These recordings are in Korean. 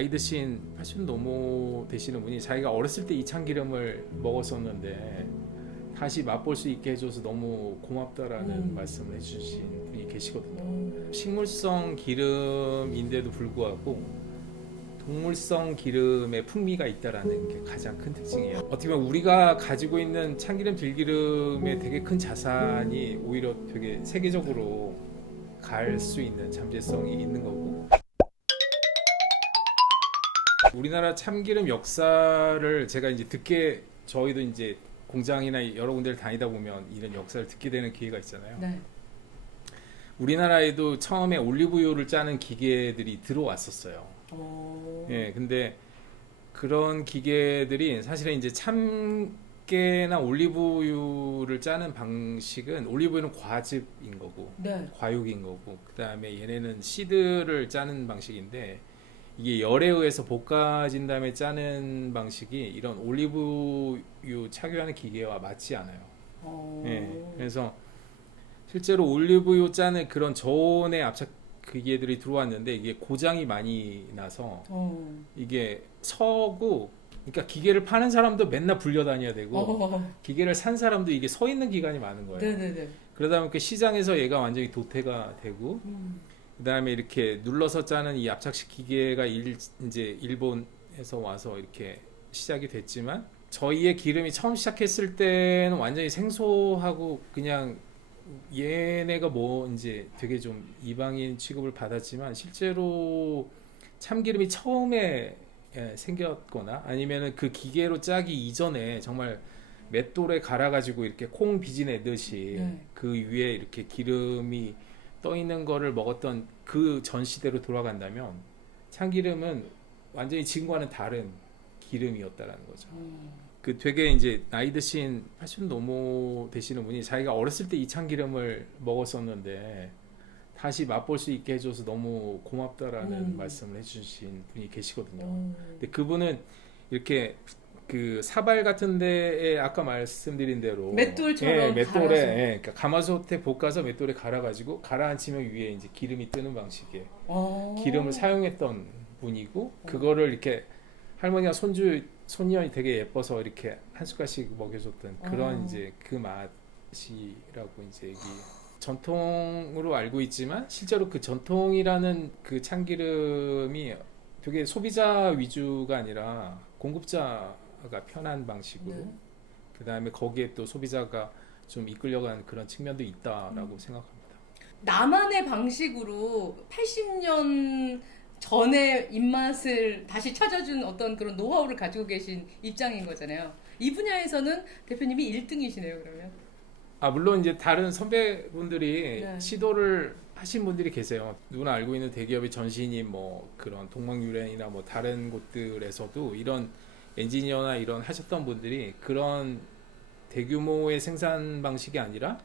나이 드신 80 넘어 되시는 분이 자기가 어렸을 때 이 참기름을 먹었었는데 다시 맛볼 수 있게 해줘서 너무 고맙다라는 말씀을 해주신 분이 계시거든요. 식물성 기름인데도 불구하고 동물성 기름의 풍미가 있다라는 게 가장 큰 특징이에요. 어떻게 보면 우리가 가지고 있는 참기름, 들기름의 되게 큰 자산이 오히려 되게 세계적으로 갈 수 있는 잠재성이 있는 거고, 우리나라 참기름 역사를 제가 이제 듣게, 저희도 이제 공장이나 여러 군데를 다니다 보면 이런 역사를 듣게 되는 기회가 있잖아요. 네. 우리나라에도 처음에 올리브유를 짜는 기계들이 들어왔었어요. 예, 근데 그런 기계들이 사실은 이제 참깨나 올리브유를 짜는 방식은, 올리브유는 과즙인 거고, 네. 과육인 거고, 그 다음에 얘네는 씨드를 짜는 방식인데, 이게 열에 의해서 볶아진 다음에 짜는 방식이 이런 올리브유 착유하는 기계와 맞지 않아요. 예, 그래서 실제로 올리브유 짜는 그런 저온의 압착 기계들이 들어왔는데 이게 고장이 많이 나서 이게 서고, 그러니까 기계를 파는 사람도 맨날 불려다녀야 되고 기계를 산 사람도 이게 서 있는 기간이 많은 거예요. 네네네. 그러다 보니까 시장에서 얘가 완전히 도태가 되고, 그다음에 이렇게 눌러서 짜는 이 압착식 기계가 이제 일본에서 와서 이렇게 시작이 됐지만, 저희의 기름이 처음 시작했을 때는 완전히 생소하고 그냥 얘네가 뭐 이제 되게 좀 이방인 취급을 받았지만, 실제로 참기름이 처음에 생겼거나 아니면은 그 기계로 짜기 이전에 정말 맷돌에 갈아가지고 이렇게 콩 비지내듯이 그 위에 이렇게 기름이 떠 있는 거를 먹었던 그 전 시대로 돌아간다면 참기름은 완전히 지금과는 다른 기름이었다라는 거죠. 그 되게 이제 나이 드신 80 넘어 되시는 분이 자기가 어렸을 때 이 참기름을 먹었었는데 다시 맛볼 수 있게 해줘서 너무 고맙다라는 말씀을 해주신 분이 계시거든요. 근데 그분은 이렇게 그 사발 같은 데에 아까 말씀드린 대로 맷돌처럼 맷돌에 갈아서. 그러니까 가마솥에 볶아서 맷돌에 갈아가지고 가라앉히면 위에 이제 기름이 뜨는 방식의 기름을 사용했던 분이고, 그거를 이렇게 할머니가 손녀이 되게 예뻐서 이렇게 한 숟갈씩 먹여줬던 그런 이제 그 맛이라고 이제 얘기. 전통으로 알고 있지만 실제로 그 전통이라는 그 참기름이 되게 소비자 위주가 아니라 공급자가 편한 방식으로, 그 다음에 거기에 또 소비자가 좀 이끌려가는 그런 측면도 있다라고 생각합니다. 나만의 방식으로 80년 전의 입맛을 다시 찾아준 어떤 그런 노하우를 가지고 계신 입장인 거잖아요. 이 분야에서는 대표님이 1등이시네요, 그러면. 물론 이제 다른 선배분들이 네. 시도를 하신 분들이 계세요. 누구나 알고 있는 대기업의 전신인 뭐 그런 동방유래이나 뭐 다른 곳들에서도 이런 엔지니어나 이런 하셨던 분들이 그런 대규모의 생산 방식이 아니라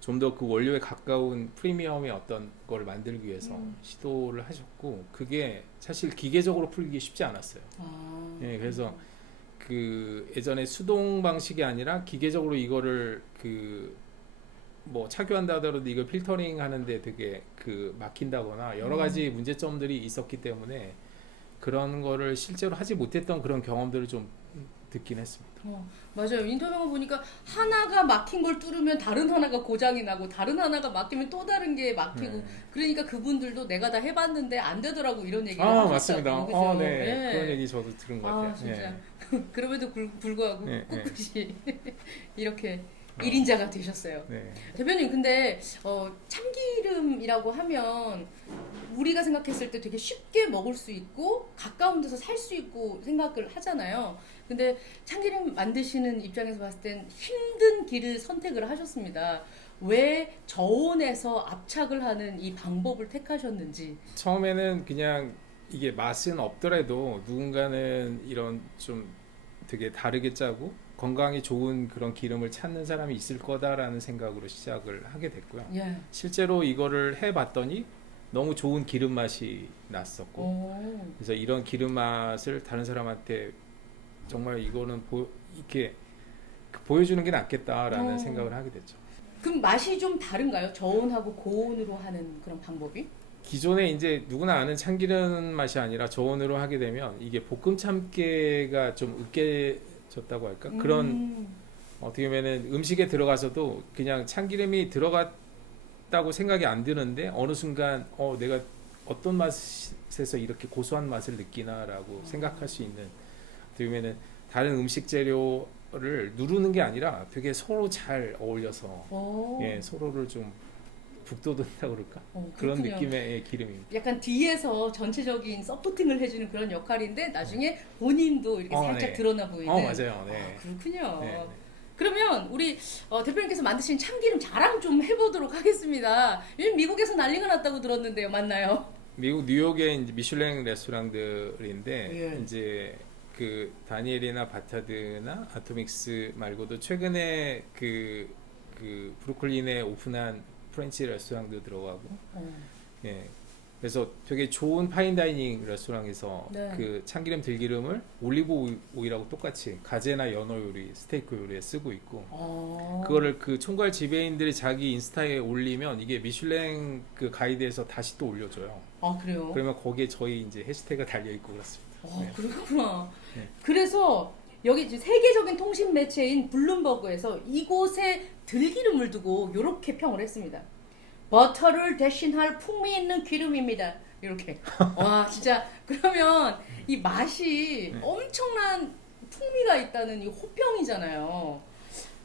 좀 더 그 원료에 가까운 프리미엄의 어떤 걸 만들기 위해서 시도를 하셨고, 그게 사실 기계적으로 풀기 쉽지 않았어요. 예, 그래서 그 예전에 수동 방식이 아니라 기계적으로 이거를 그 뭐 착유한다 하더라도 이걸 필터링 하는데 되게 그 막힌다거나 여러 가지 문제점들이 있었기 때문에 그런 거를 실제로 하지 못했던 그런 경험들을 좀 듣긴 했습니다. 맞아요. 인터뷰를 보니까 하나가 막힌 걸 뚫으면 다른 하나가 고장이 나고, 다른 하나가 막히면 또 다른 게 막히고, 그러니까 그분들도 내가 다 해봤는데 안 되더라고 이런 얘기를 하셨다고. 맞습니다. 그죠? 네. 그런 얘기 저도 들은 것 같아요. 진짜. 그럼에도 불구하고 꿋꿋이 이렇게 어. 1인자가 되셨어요. 네. 대표님, 근데 참기름이라고 하면 우리가 생각했을 때 되게 쉽게 먹을 수 있고 가까운 데서 살 수 있고 생각을 하잖아요. 근데 참기름 만드시는 입장에서 봤을 땐 힘든 길을 선택을 하셨습니다. 왜 저온에서 압착을 하는 이 방법을 택하셨는지. 처음에는 그냥 이게 맛은 없더라도 누군가는 이런 좀 되게 다르게 짜고 건강에 좋은 그런 기름을 찾는 사람이 있을 거다라는 생각으로 시작을 하게 됐고요. 예. 실제로 이거를 해봤더니 너무 좋은 기름 맛이 났었고, 그래서 이런 기름 맛을 다른 사람한테 정말 이거는 이렇게 보여주는 게 낫겠다라는 생각을 하게 됐죠. 그럼 맛이 좀 다른가요? 저온하고 고온으로 하는 그런 방법이? 기존에 이제 누구나 아는 참기름 맛이 아니라 저온으로 하게 되면 이게 볶음 참깨가 좀 으깨졌다고 할까? 그런 어떻게 보면은 음식에 들어가서도 그냥 참기름이 들어갔다고 생각이 안 드는데 어느 순간 내가 어떤 맛에서 이렇게 고소한 맛을 느끼나라고 생각할 수 있는 어떻게 보면은 다른 음식 재료를 누르는 게 아니라 되게 서로 잘 어울려서 오. 예, 서로를 좀 북돋운다 그럴까? 그런 그렇군요. 느낌의 기름입니다. 약간 뒤에서 전체적인 서포팅을 해주는 그런 역할인데 나중에 본인도 이렇게 살짝 네. 드러나 보이는. 맞아요. 네. 그렇군요. 네, 네. 그러면 우리 대표님께서 만드신 참기름 자랑 좀 해보도록 하겠습니다. 요즘 미국에서 난리가 났다고 들었는데요, 맞나요? 미국 뉴욕의 이제 미슐랭 레스토랑들인데 예. 이제 그 다니엘이나 바타드나 아토믹스 말고도 최근에 그 브루클린에 오픈한 프렌치 레스토랑도 들어가고 예. 그래서 되게 좋은 파인다이닝 레스토랑에서 네. 그 참기름 들기름을 올리브 오일하고 똑같이 가재나 연어 요리, 스테이크 요리에 쓰고 있고 그거를 그 총괄 지배인들이 자기 인스타에 올리면 이게 미슐랭 그 가이드에서 다시 또 올려줘요. 아, 그래요? 그러면 거기에 저희 이제 해시태그가 달려 있고 그렇습니다. 네. 그렇구나. 네. 그래서 여기 이제 세계적인 통신 매체인 블룸버그에서 이곳에 들기름을 두고 이렇게 평을 했습니다. 버터를 대신할 풍미 있는 기름입니다. 이렇게. 와, 진짜 그러면 이 맛이 네. 엄청난 풍미가 있다는 이 호평이잖아요.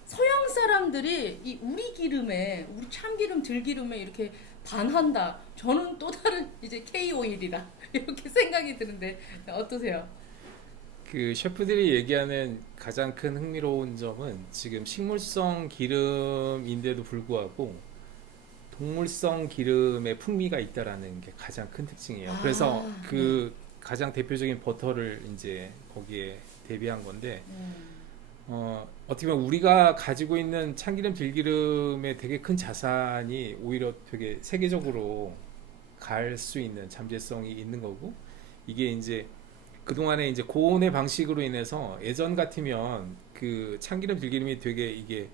서양 사람들이 이 우리 기름에, 우리 참기름, 들기름에 이렇게 반한다. 저는 또 다른 이제 K 오일이다. 이렇게 생각이 드는데 어떠세요? 그 셰프들이 얘기하는 가장 큰 흥미로운 점은 지금 식물성 기름인데도 불구하고 동물성 기름의 풍미가 있다라는 게 가장 큰 특징이에요. 그래서 그 가장 대표적인 버터를 이제 거기에 대비한 건데 어떻게 보면 우리가 가지고 있는 참기름 들기름의 되게 큰 자산이 오히려 되게 세계적으로 갈 수 있는 잠재성이 있는 거고 이게 이제 그동안에 이제 고온의 방식으로 인해서 예전 같으면 그 참기름 들기름이 되게 이게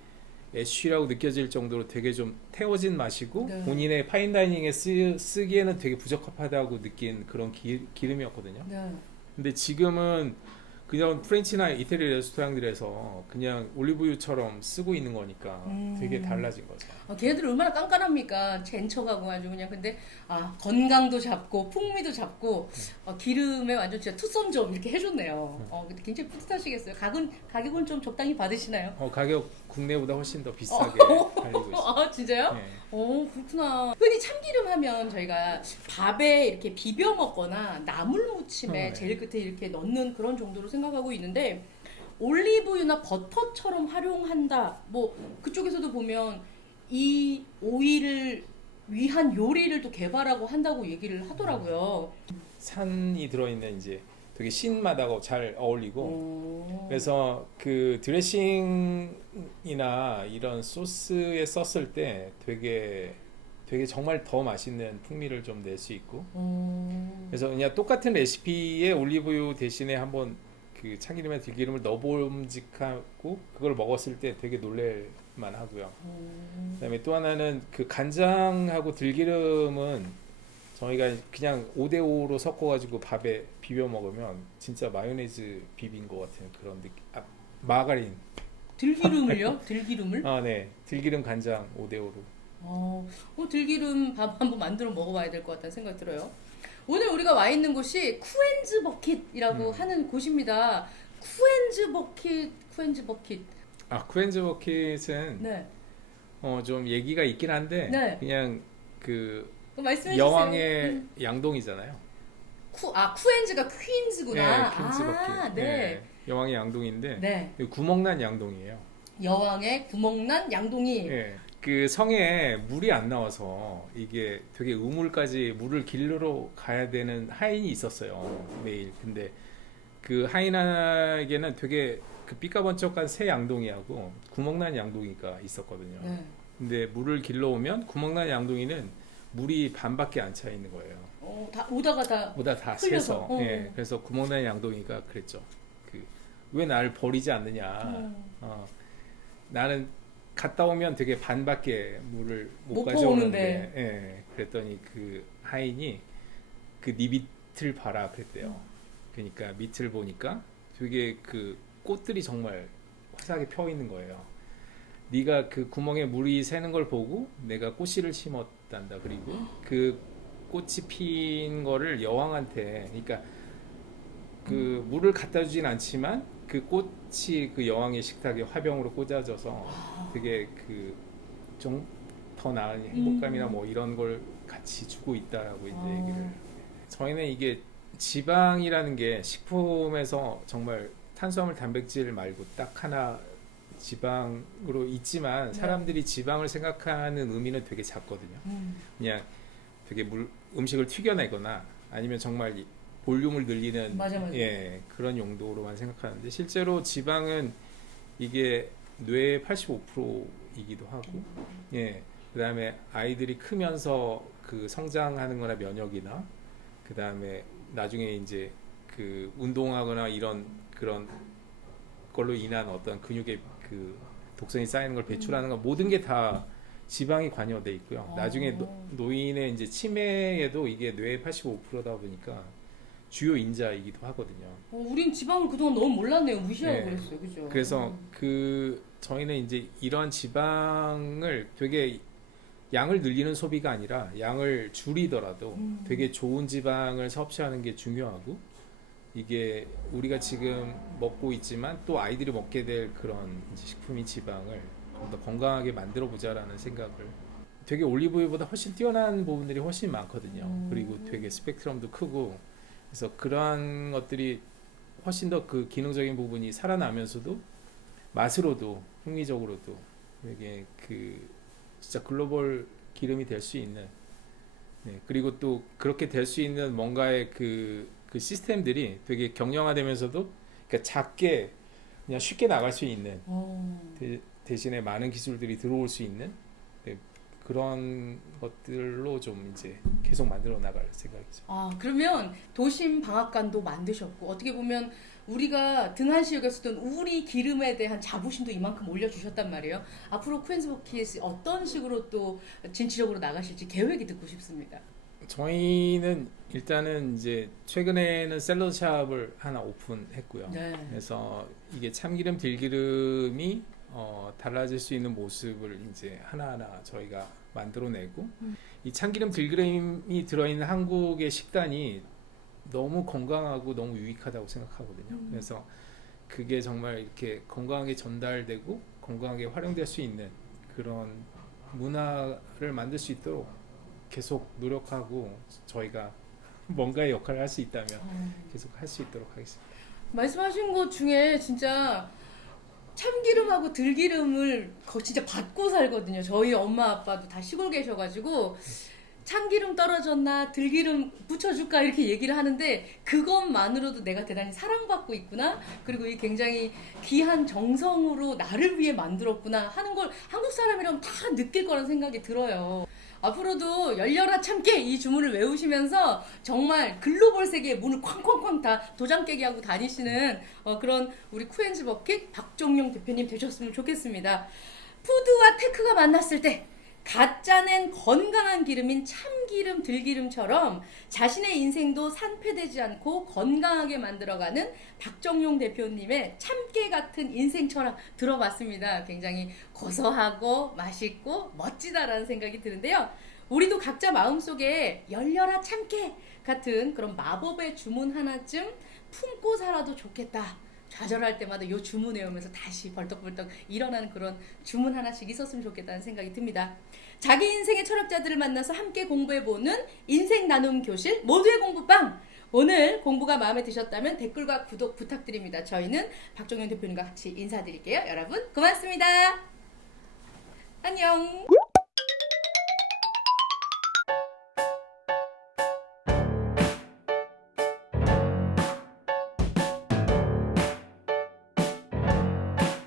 애쉬라고 느껴질 정도로 되게 좀 태워진 맛이고 네. 본인의 파인다이닝에 쓰기에는 되게 부적합하다고 느낀 그런 기름이었거든요. 네. 근데 지금은 그냥 프렌치나 이태리 레스토랑들에서 그냥 올리브유처럼 쓰고 있는 거니까 되게 달라진 거죠. 걔네들 얼마나 깐깐합니까? 젠척하고 아주 그냥. 근데 건강도 잡고 풍미도 잡고 기름에 완전 진짜 투썸점 이렇게 해줬네요. 근데 굉장히 뿌듯하시겠어요. 가격은 좀 적당히 받으시나요? 가격 국내보다 훨씬 더 비싸게 팔리고 있어요. 아, 진짜요? 네. 그렇구나. 흔히 참기름 하면 저희가 밥에 이렇게 비벼 먹거나 나물 무침에 네. 제일 끝에 이렇게 넣는 그런 정도로 생각하고 있는데 올리브유나 버터처럼 활용한다. 뭐 그쪽에서도 보면 이 오일을 위한 요리를 또 개발하고 한다고 얘기를 하더라고요. 산이 들어있는 이제 되게 신맛하고 잘 어울리고 그래서 그 드레싱이나 이런 소스에 썼을 때 되게 정말 더 맛있는 풍미를 좀 낼 수 있고 그래서 그냥 똑같은 레시피에 올리브유 대신에 한번 그 참기름에 들기름을 넣어봄직하고 그걸 먹었을 때 되게 놀랄만 하고요. 그다음에 또 하나는 그 간장하고 들기름은 저희가 그냥 5대5로 섞어가지고 밥에 비벼 먹으면 진짜 마요네즈 비빈 것 같은 그런 느낌. 마가린. 들기름을요? 들기름을? 네. 들기름 간장 5대5로. 들기름 밥 한번 만들어 먹어봐야 될 것 같다는 생각이 들어요. 오늘 우리가 와 있는 곳이 쿠엔즈 버킷이라고 하는 곳입니다. 쿠엔즈 버킷. 쿠엔즈 버킷은 네. 좀 얘기가 있긴 한데 네. 그냥 그 말씀해 주세요. 여왕의 양동이잖아요. 쿠엔즈가 퀸즈구나. 네, 퀸즈 버킷. 네. 여왕의 양동인데 네. 구멍난 양동이에요. 여왕의 구멍난 양동이. 네. 그 성에 물이 안 나와서 이게 되게 우물까지 물을 길러 가야 되는 하인이 있었어요, 매일. 근데 그 하인에게는 되게 그 삐까번쩍한 새 양동이하고 구멍난 양동이가 있었거든요. 네. 근데 물을 길러 오면 구멍난 양동이는 물이 반밖에 안 차 있는 거예요. 오다가 다 흘려서. 새서. 예, 그래서 구멍난 양동이가 그랬죠. 왜 나를 버리지 않느냐. 나는 갔다 오면 되게 반밖에 물을 못 가져오는데. 예, 그랬더니 그 하인이 그 네 밑을 봐라 그랬대요. 그러니까 밑을 보니까 되게 그 꽃들이 정말 화사하게 펴 있는 거예요. 네가 그 구멍에 물이 새는 걸 보고 내가 꽃씨를 심었단다. 그리고 그 꽃이 핀 거를 여왕한테, 그러니까 그 물을 갖다 주진 않지만 그 꽃이 그 여왕의 식탁에 화병으로 꽂아져서 되게 그 좀 더 나은 행복감이나 뭐 이런 걸 같이 주고 있다라고 이제 얘기를. 저희는 이게 지방이라는 게 식품에서 정말 탄수화물, 단백질 말고 딱 하나 지방으로 있지만 사람들이 지방을 생각하는 의미는 되게 작거든요. 그냥 되게 음식을 튀겨내거나 아니면 정말 볼륨을 늘리는 맞아. 예, 그런 용도로만 생각하는데 실제로 지방은 이게 뇌의 85%이기도 하고 예, 그다음에 아이들이 크면서 그 성장하는 거나 면역이나 그다음에 나중에 이제 그 운동하거나 이런 그런 걸로 인한 어떤 근육의 그 독성이 쌓이는 걸 배출하는 거 모든 게 다 지방이 관여돼 있고요. 나중에 노인의 이제 치매에도 이게 뇌의 85%다 보니까 주요 인자이기도 하거든요. 우린 지방을 그동안 너무 몰랐네요. 무시하고 네. 그랬어요. 그죠? 그래서 그 저희는 이제 이런 지방을 되게 양을 늘리는 소비가 아니라 양을 줄이더라도 되게 좋은 지방을 섭취하는 게 중요하고 이게 우리가 지금 먹고 있지만 또 아이들이 먹게 될 그런 이제 식품이 지방을 좀 더 건강하게 만들어 보자라는 생각을. 되게 올리브유보다 훨씬 뛰어난 부분들이 훨씬 많거든요. 그리고 되게 스펙트럼도 크고 그래서 그러한 것들이 훨씬 더 그 기능적인 부분이 살아나면서도 맛으로도 흥미적으로도 되게 그 진짜 글로벌 기름이 될 수 있는 네, 그리고 또 그렇게 될 수 있는 뭔가의 그 시스템들이 되게 경량화되면서도 그러니까 작게 그냥 쉽게 나갈 수 있는 대신에 많은 기술들이 들어올 수 있는 네, 그런 것들로 좀 이제 계속 만들어 나갈 생각이죠. 그러면 도심 방앗간도 만드셨고 어떻게 보면 우리가 등한시역에서던 우리 기름에 대한 자부심도 이만큼 올려주셨단 말이에요. 앞으로 쿠앤즈 버킷이 어떤 식으로 또 진취적으로 나가실지 계획이 듣고 싶습니다. 저희는 일단은 이제 최근에는 샐러드샵을 하나 오픈했고요. 네. 그래서 이게 참기름, 들기름이 달라질 수 있는 모습을 이제 하나하나 저희가 만들어내고 이 참기름, 들기름이 들어있는 한국의 식단이 너무 건강하고 너무 유익하다고 생각하거든요. 그래서 그게 정말 이렇게 건강하게 전달되고 건강하게 활용될 수 있는 그런 문화를 만들 수 있도록 계속 노력하고 저희가 뭔가의 역할을 할 수 있다면 계속 할 수 있도록 하겠습니다. 말씀하신 것 중에 진짜 참기름하고 들기름을 진짜 받고 살거든요. 저희 엄마 아빠도 다 시골 계셔가지고 참기름 떨어졌나 들기름 붙여줄까 이렇게 얘기를 하는데 그것만으로도 내가 대단히 사랑받고 있구나, 그리고 이 굉장히 귀한 정성으로 나를 위해 만들었구나 하는 걸 한국 사람이라면 다 느낄 거라는 생각이 들어요. 앞으로도 열려라 참깨 이 주문을 외우시면서 정말 글로벌 세계의 문을 쾅쾅쾅 다 도장 깨기 하고 다니시는 그런 우리 쿠앤즈 버킷 박종용 대표님 되셨으면 좋겠습니다. 푸드와 테크가 만났을 때 가짜낸 건강한 기름인 참기름, 들기름처럼 자신의 인생도 산패되지 않고 건강하게 만들어가는 박정용 대표님의 참깨 같은 인생 철학 들어봤습니다. 굉장히 고소하고 맛있고 멋지다라는 생각이 드는데요. 우리도 각자 마음속에 열려라 참깨 같은 그런 마법의 주문 하나쯤 품고 살아도 좋겠다. 좌절할 때마다 이 주문 외우면서 다시 벌떡벌떡 일어나는 그런 주문 하나씩 있었으면 좋겠다는 생각이 듭니다. 자기 인생의 철학자들을 만나서 함께 공부해보는 인생 나눔 교실 모두의 공부방. 오늘 공부가 마음에 드셨다면 댓글과 구독 부탁드립니다. 저희는 박정현 대표님과 같이 인사드릴게요. 여러분 고맙습니다. 안녕.